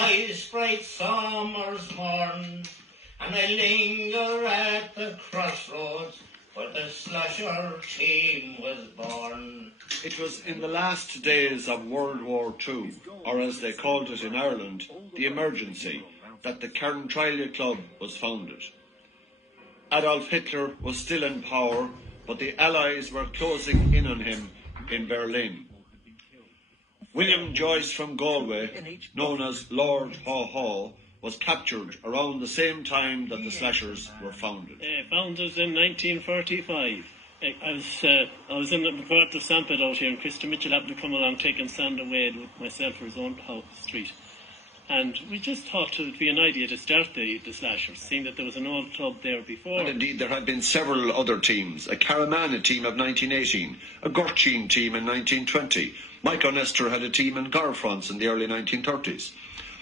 nice bright summer's morn, and I linger at the crossroads where the slasher team was born. It was in the last days of World War II, or as they called it in Ireland, the emergency, that the Carntrillia Club was founded. Adolf Hitler was still in power, but the Allies were closing in on him in Berlin. William Joyce from Galway, known as Lord Haw Haw, was captured around the same time that the Slashers were founded. Founded in 1945. I was in the part of Samped out here, and Christer Mitchell happened to come along taking sand away with myself for his own house street. And we just thought it would be an idea to start the Slashers, seeing that there was an old club there before. And indeed, there had been several other teams. A Caramana team of 1918, a Gorchin team in 1920. Mike O'Nester had a team in Garfrance in the early 1930s.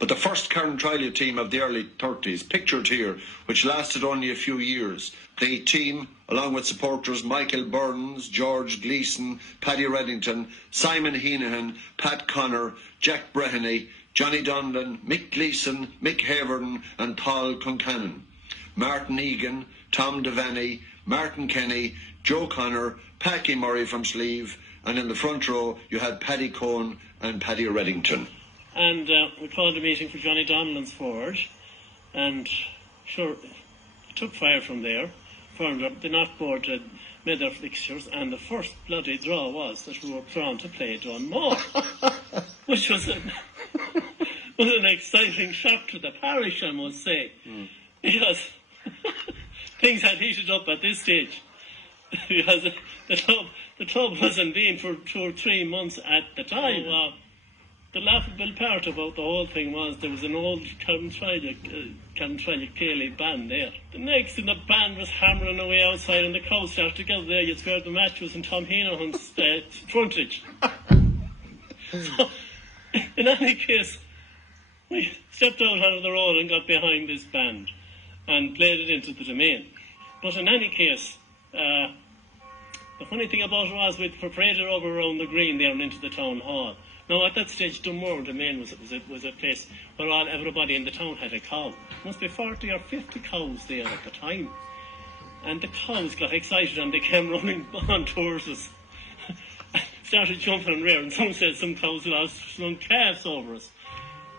But the first Carntrillia team of the early 30s, pictured here, which lasted only a few years, the team, along with supporters Michael Burns, George Gleeson, Paddy Reddington, Simon Heenahan, Pat Connor, Jack Breheny, Johnny Donlan, Mick Gleeson, Mick Haverden and Paul Concannon, Martin Egan, Tom Devaney, Martin Kenny, Joe Connor, Packy Murray from Slieve, and in the front row you had Paddy Cohn and Paddy Reddington. And we called a meeting for Johnny Donlan's forge, and sure, it took fire from there. The North Board had made their fixtures, and the first bloody draw was that we were drawn to play Dunmore, which was an exciting shock to the parish, I must say, because things had heated up at this stage, because the club wasn't been for 2 or 3 months at the time. The laughable part about the whole thing was there was an old Carntrillia Cayley band there. The next thing, the band was hammering away outside and the crowd started to gather there. You'd swear the match was in Tom Heenahan's frontage. So, in any case, we stepped out onto the road and got behind this band and played it into the domain. But in any case, the funny thing about it was we'd paraded over around the green there and into the town hall. Now, at that stage, Dunmore Domain was a place where everybody in the town had a cow. Must be 40 or 50 cows there at the time. And the cows got excited and they came running on towards us. Started jumping and rearing. Some said some cows lost some calves over us.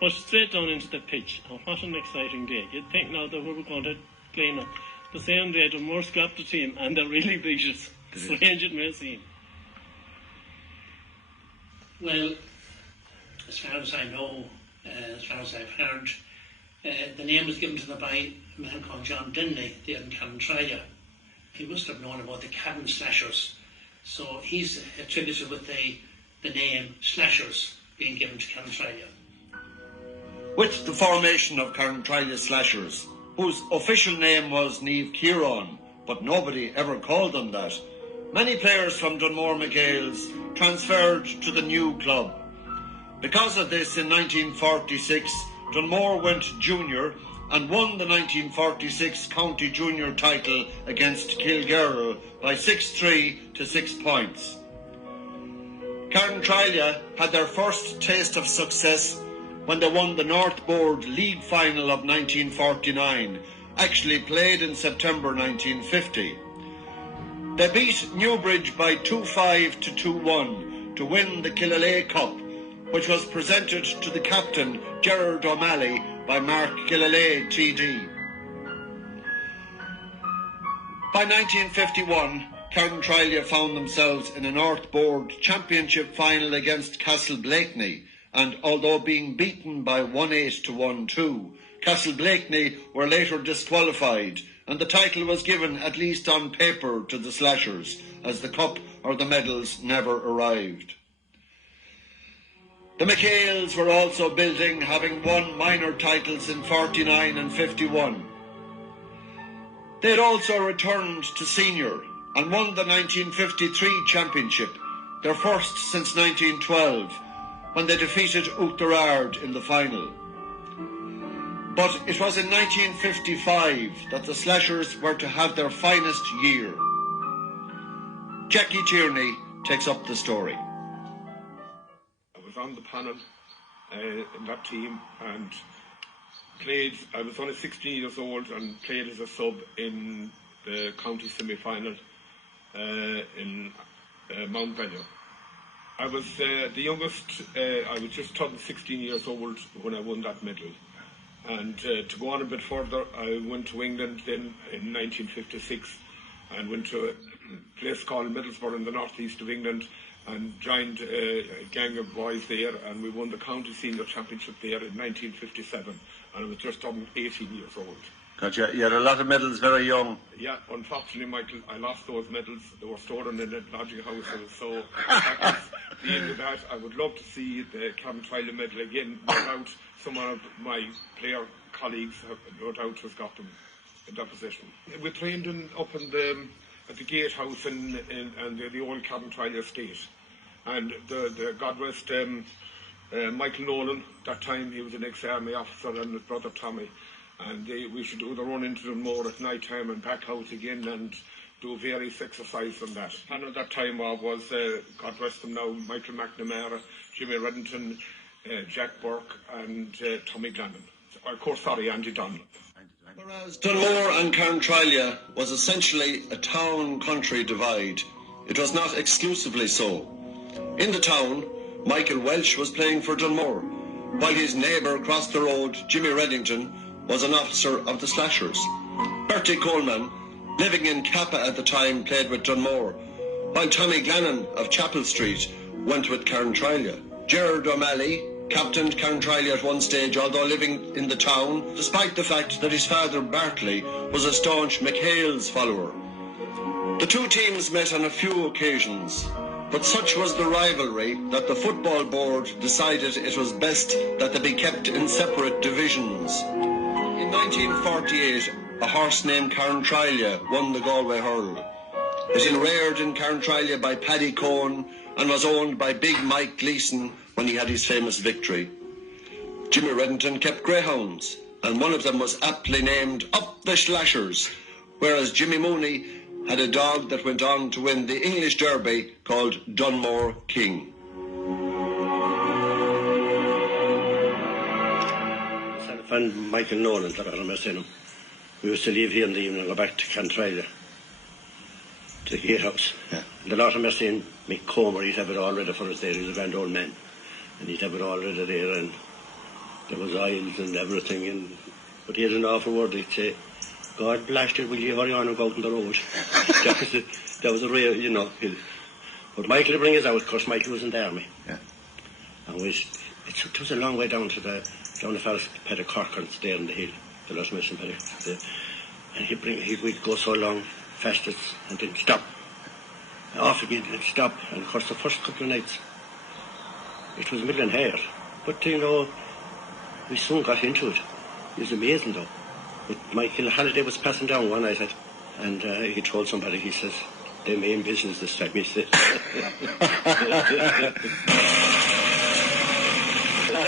But straight down into the pitch. Oh, what an exciting day. You'd think now that we were going to clean up. The same day, Dunmore scrapped the team and they really beat us. Strange it may seem. Well, as far as I know, as far as I've heard, the name was given to them by a man called John Dinley there in Carntrillia. He must have known about the cabin slashers, so he's attributed with the name Slashers being given to Carntrillia. With the formation of Carntrillia Slashers, whose official name was Niamh Kieran, but nobody ever called them that, many players from Dunmore McHale's transferred to the new club. Because of this, in 1946, Dunmore went junior and won the 1946 county junior title against Kilgarrow by 6-3 to 6 points. Carntrillia had their first taste of success when they won the North Board League final of 1949, actually played in September 1950. They beat Newbridge by 2-5 to 2-1 to win the Killalay Cup, which was presented to the captain, Gerard O'Malley, by Mark Killalay TD. By 1951, Carntrillia found themselves in a North Board Championship final against Castle Blakeney, and although being beaten by 1-8 to 1-2, Castle Blakeney were later disqualified, and the title was given, at least on paper, to the Slashers, as the cup or the medals never arrived. The McHales were also building, having won minor titles in 49 and 51. They had also returned to senior and won the 1953 championship, their first since 1912, when they defeated Oughterard in the final. But it was in 1955 that the Slashers were to have their finest year. Jackie Tierney takes up the story. I was on the panel in that team, and played. I was only 16 years old and played as a sub in the county semi-final in Mount Bellew. I was the youngest. I was just turned 16 years old when I won that medal. And to go on a bit further, I went to England then in 1956 and went to a place called Middlesbrough in the northeast of England and joined a gang of boys there, and we won the county senior championship there in 1957, and I was just 18 years old. Gotcha. You had a lot of medals very young. Yeah, unfortunately, Michael, I lost those medals. They were stored in a lodging house. So the end of that, I would love to see the Carrick medal again. No doubt some of my player colleagues have no doubt has got them in that position. We trained at the gatehouse in the old Carrick estate, and the God rest Michael Nolan. That time he was an ex-army officer, and his brother Tommy. And we should do the run into the moor at night time and back out again and do various exercise on that. And at that time was, God rest them now, Michael McNamara, Jimmy Reddington, Jack Burke and Tommy Glannon. Of course, Andy Donlan. Whereas Dunmore and Carrick was essentially a town-country divide, it was not exclusively so. In the town, Michael Welsh was playing for Dunmore, while his neighbour across the road, Jimmy Reddington, was an officer of the Slashers. Bertie Coleman, living in Kappa at the time, played with Dunmore, while Tommy Glannon of Chapel Street went with Carrick. Gerard O'Malley captained Carrick at one stage, although living in the town, despite the fact that his father Bartley was a staunch McHale's follower. The two teams met on a few occasions, but such was the rivalry that the football board decided it was best that they be kept in separate divisions. In 1948, a horse named Carrick won the Galway Hurl. It was reared in Carrick by Paddy Cohen and was owned by Big Mike Gleeson when he had his famous victory. Jimmy Reddington kept greyhounds, and one of them was aptly named Up the Slashers, whereas Jimmy Mooney had a dog that went on to win the English Derby called Dunmore King. And Michael Nolan, that I remember saying him. We used to leave here in the evening and go back to Carrick, to the gatehouse. Yeah. And a lot of them are saying Mick Comer, he'd have it all ready for us there. He was a grand old man, and he'd have it all ready there, and there was aisles and everything. But he had an awful word. He'd say, "God blast you, will you hurry on and go out on the road?" that was a real, you know. But Michael would bring us out, of course. Michael was in the army. Yeah. And it was a long way down the fellas Paddy Corcoran's there in the hill, the last mission Paddy there. And we'd go so long, fastest, and then stop. Off again and stop. And of course the first couple of nights it was a million hair. But you know, we soon got into it. It was amazing though. But Michael Halliday was passing down one night, and he told somebody, he says, "They mean business this time," he said.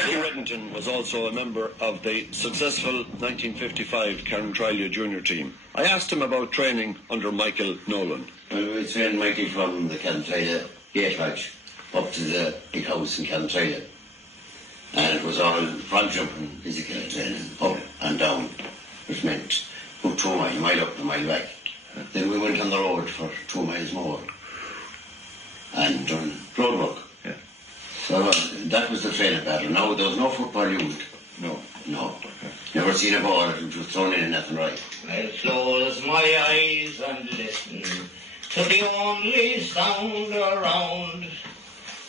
Jimmy Reddington was also a member of the successful 1955 Carrick junior team. I asked him about training under Michael Nolan. Well, we trained Michael from the Carrick gatehouse up to the big house in Carrick. And it was all front jumping, physical training, up and down, which meant about 2 miles, a mile up and a mile back. Then we went on the road for 2 miles more and done road work. Yeah. So that was the training pattern. Now there was no football used. No. Never seen a ball, it was thrown in and nothing right. I'll close my eyes and listen to the only sound around,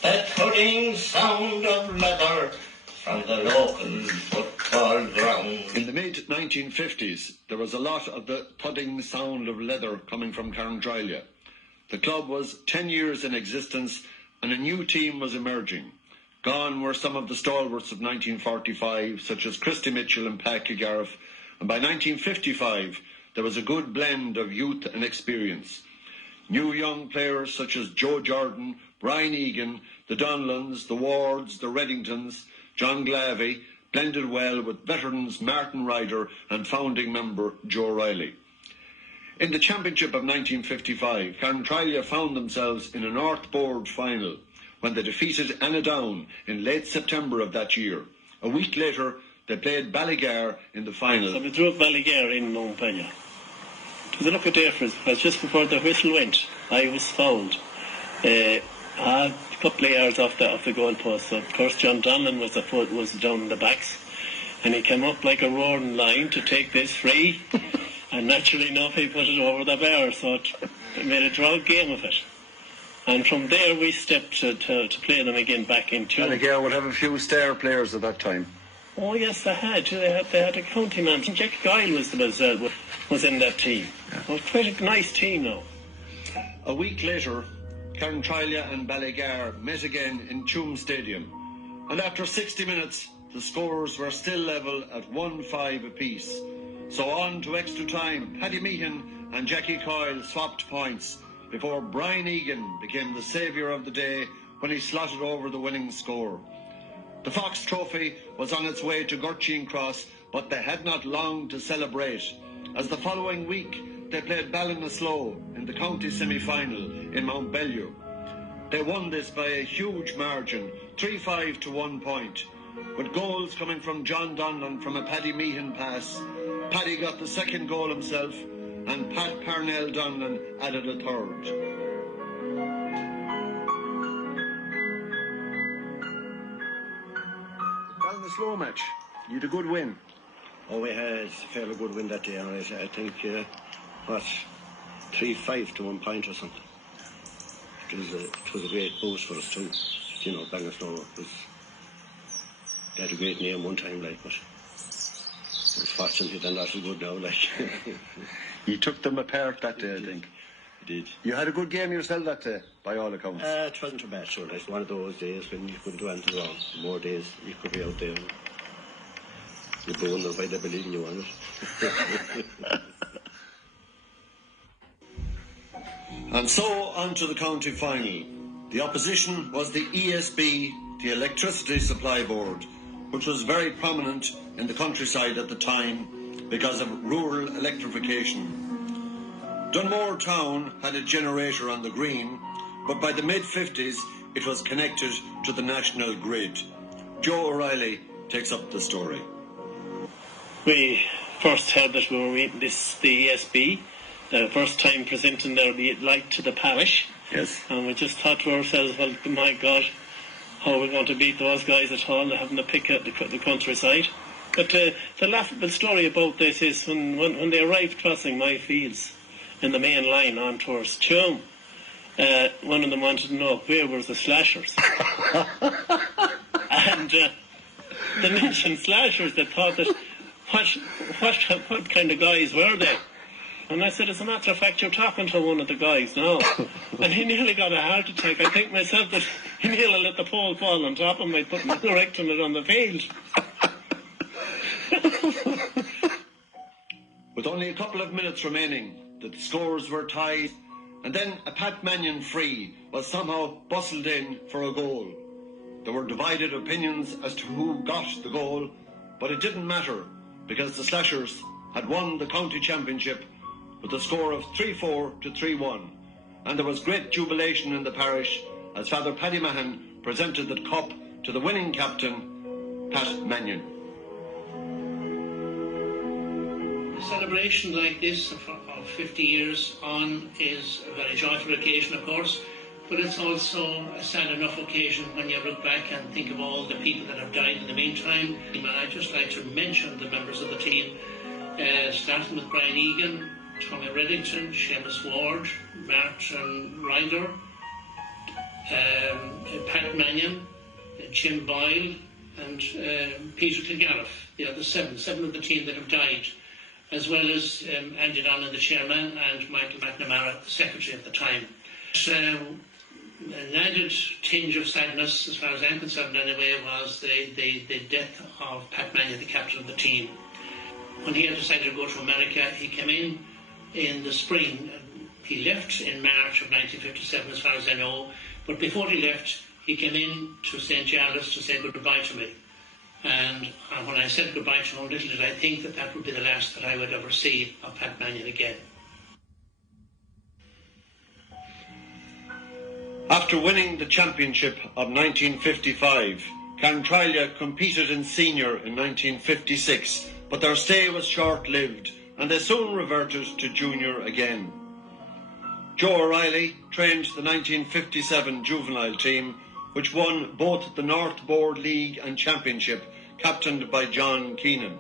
that thudding sound of leather from the local football ground. In the mid-1950s, there was a lot of the thudding sound of leather coming from Carrick. The club was 10 years in existence and a new team was emerging. Gone were some of the stalwarts of 1945, such as Christy Mitchell and Pat Kilgariff, and by 1955 there was a good blend of youth and experience. New young players such as Joe Jordan, Brian Egan, the Donlans, the Wards, the Reddingtons, John Glavey blended well with veterans Martin Ryder and founding member Joe Riley. In the Championship of 1955, Carrick found themselves in a North Board final when they defeated Annadown in late September of that year. A week later, they played Ballygare in the final. So we drew up Ballygare in Montpellier. It was a lucky day for us, because just before the whistle went, I was fouled. A couple of yards off the goal post. So of course John Donlan was down in the backs, and he came up like a roaring lion to take this free, and naturally enough he put it over the bar, so it made a draw game of it. And from there we stepped to play them again back in Tuam. Ballygare would have a few star players at that time. Oh yes, they had a county man. Jack Guile was in that team. Yeah. It was quite a nice team now. A week later, Carntriglia and Ballygare met again in Tuam Stadium, and after 60 minutes the scores were still level at 1-5 apiece. So on to extra time, Paddy Meehan and Jackie Coyle swapped points before Brian Egan became the saviour of the day when he slotted over the winning score. The Fox Trophy was on its way to Gurteen Cross, but they had not long to celebrate, as the following week they played Ballinasloe in the county semi-final in Mount Bellew. They won this by a huge margin, 3-5 to 1 point, with goals coming from John Donlan from a Paddy Meehan pass. Paddy got the second goal himself, and Pat Parnell Donlan added a third. Ballinasloe match, you had a good win. Oh, we had a fairly good win that day, and I think, 3-5 to 1 point or something. It was a great boost for us too. You know, Ballinasloe they had a great name one time, like, but unfortunately they're not so good now, like. You took them apart that day, I think. I did. You had a good game yourself that day, by all accounts. It wasn't too bad, sure. It's one of those days when you couldn't do anything wrong. More days you could be out there. You'd be wondering why they believe in you on it. And so on to the county final. The opposition was the ESB, the Electricity Supply Board, which was very prominent in the countryside at the time because of rural electrification. Dunmore Town had a generator on the green, but by the mid-50s it was connected to the national grid. Joe O'Reilly takes up the story. We first heard that we were meeting the ESB, the first time presenting their light to the parish. Yes. And we just thought to ourselves, well, my God, how are we going to beat those guys at all, having to pick at the countryside? But the laughable story about this is when they arrived crossing my fields in the main line on towards Tuam, one of them wanted to know where were the slashers. And they mentioned slashers. They thought that what kind of guys were they? And I said, as a matter of fact, you're talking to one of the guys now. And he nearly got a heart attack. I think myself that he nearly let the pole fall on top of him by directing it on the field. With only a couple of minutes remaining, the scores were tied, and then a Pat Mannion free was somehow bustled in for a goal. There were divided opinions as to who got the goal, but it didn't matter, because the Slashers had won the county championship with a score of 3-4 to 3-1, and there was great jubilation in the parish as Father Paddy Mahan presented the cup to the winning captain, Pat Mannion. A celebration like this of 50 years on is a very joyful occasion, of course, but it's also a sad enough occasion when you look back and think of all the people that have died in the meantime. And I'd just like to mention the members of the team, starting with Brian Egan, Tommy Reddington, Seamus Ward, Martin Ryder, Pat Mannion, Jim Boyle, and Peter Kilgariff. The other seven of the team that have died, as well as Andy Donlan, the chairman, and Michael McNamara, the secretary at the time. An added tinge of sadness, as far as I'm concerned anyway, was the death of Pat Mannion, the captain of the team. When he had decided to go to America, he came in the spring. He left in March of 1957, as far as I know, but before he left, he came in to St. Giles to say goodbye to me. And when I said goodbye to him, little did I think that that would be the last that I would ever see of Pat Mannion again. After winning the championship of 1955, Carntralia competed in senior in 1956, but their stay was short-lived and they soon reverted to junior again. Joe O'Reilly trained the 1957 juvenile team, which won both the North Board League and Championship, captained by John Keenan.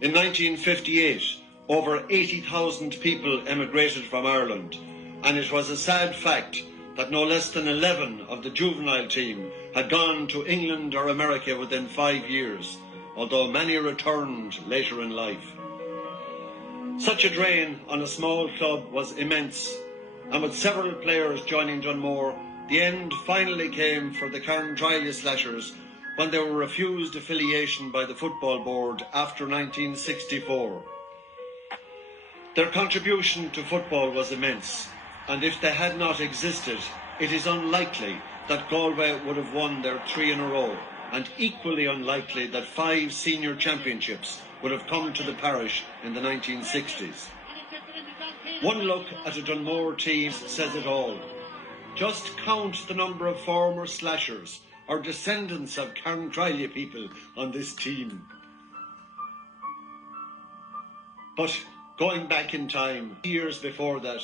In 1958, over 80,000 people emigrated from Ireland, and it was a sad fact that no less than 11 of the juvenile team had gone to England or America within 5 years, although many returned later in life. Such a drain on a small club was immense, and with several players joining Dunmore, the end finally came for the Carntralia Slashers when they were refused affiliation by the Football Board after 1964. Their contribution to football was immense, and if they had not existed, it is unlikely that Galway would have won their 3 in a row, and equally unlikely that 5 senior championships would have come to the parish in the 1960s. One look at a Dunmore team says it all. Just count the number of former slashers or descendants of Carntralia people on this team. But going back in time, years before that,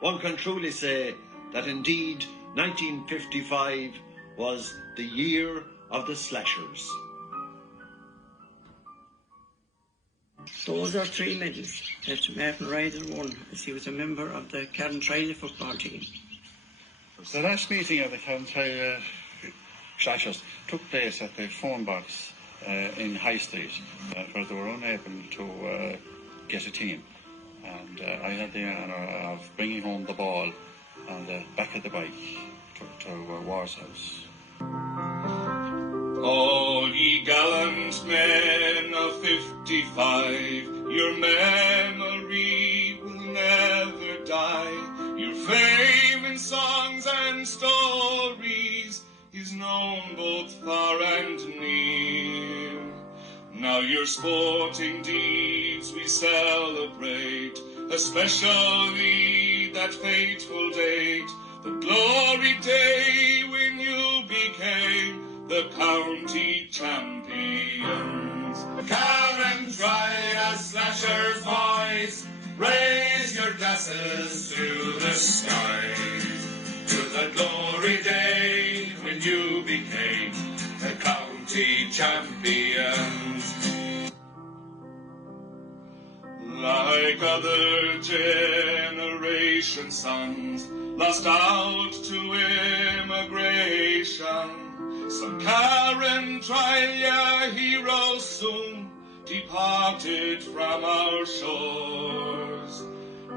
one can truly say that indeed 1955 was the year of the slashers. Those are 3 medals that Martin Ryder won as he was a member of the Carntralia football team. The last meeting of the Carntralia Slashers took place at the phone box in High Street, where they were unable to get a team. And I had the honour of bringing home the ball on the back of the bike to War's house. All ye gallant men of 55, your memory will never die. Your fame in songs and stories is known both far and near. Now your sporting deeds we celebrate, especially that fateful date, the glory day when you became the county champions. Carntralia Slashers boys, raise your glasses to the skies, to the glory day when you became the county champions. Like other generation sons lost out to immigration, some Carntralia heroes soon departed from our shores.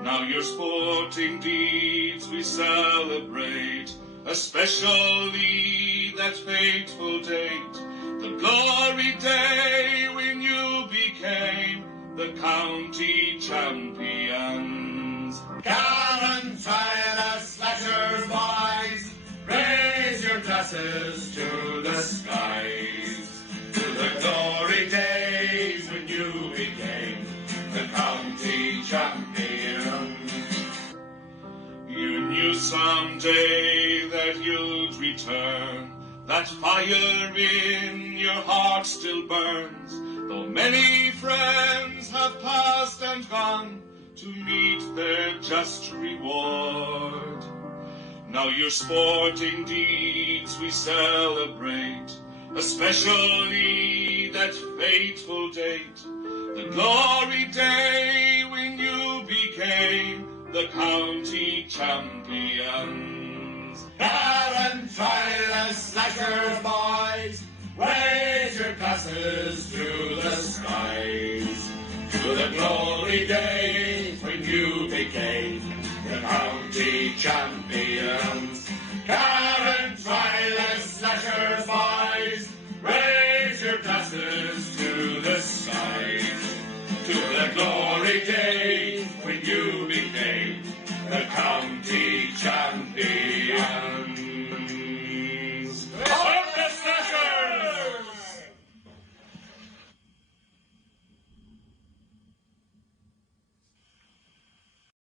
Now your sporting deeds we celebrate, especially that fateful date, the glory day when you became the county champions. Carntralia Slashers boys, raise your glasses to the skies, to the glory days when you became the county champions. You knew someday that you'd return, that fire in your heart still burns, though many friends have passed and gone to meet their just reward. Now your sporting deeds we celebrate, especially that fateful date, the glory day when you became the county champions. Carntralia Slashers boys, raise your glasses to the skies, to the glory day when you became the county champions. Carntralia Slashers boys, raise your glasses to the skies, to the glory day when you became the county champions.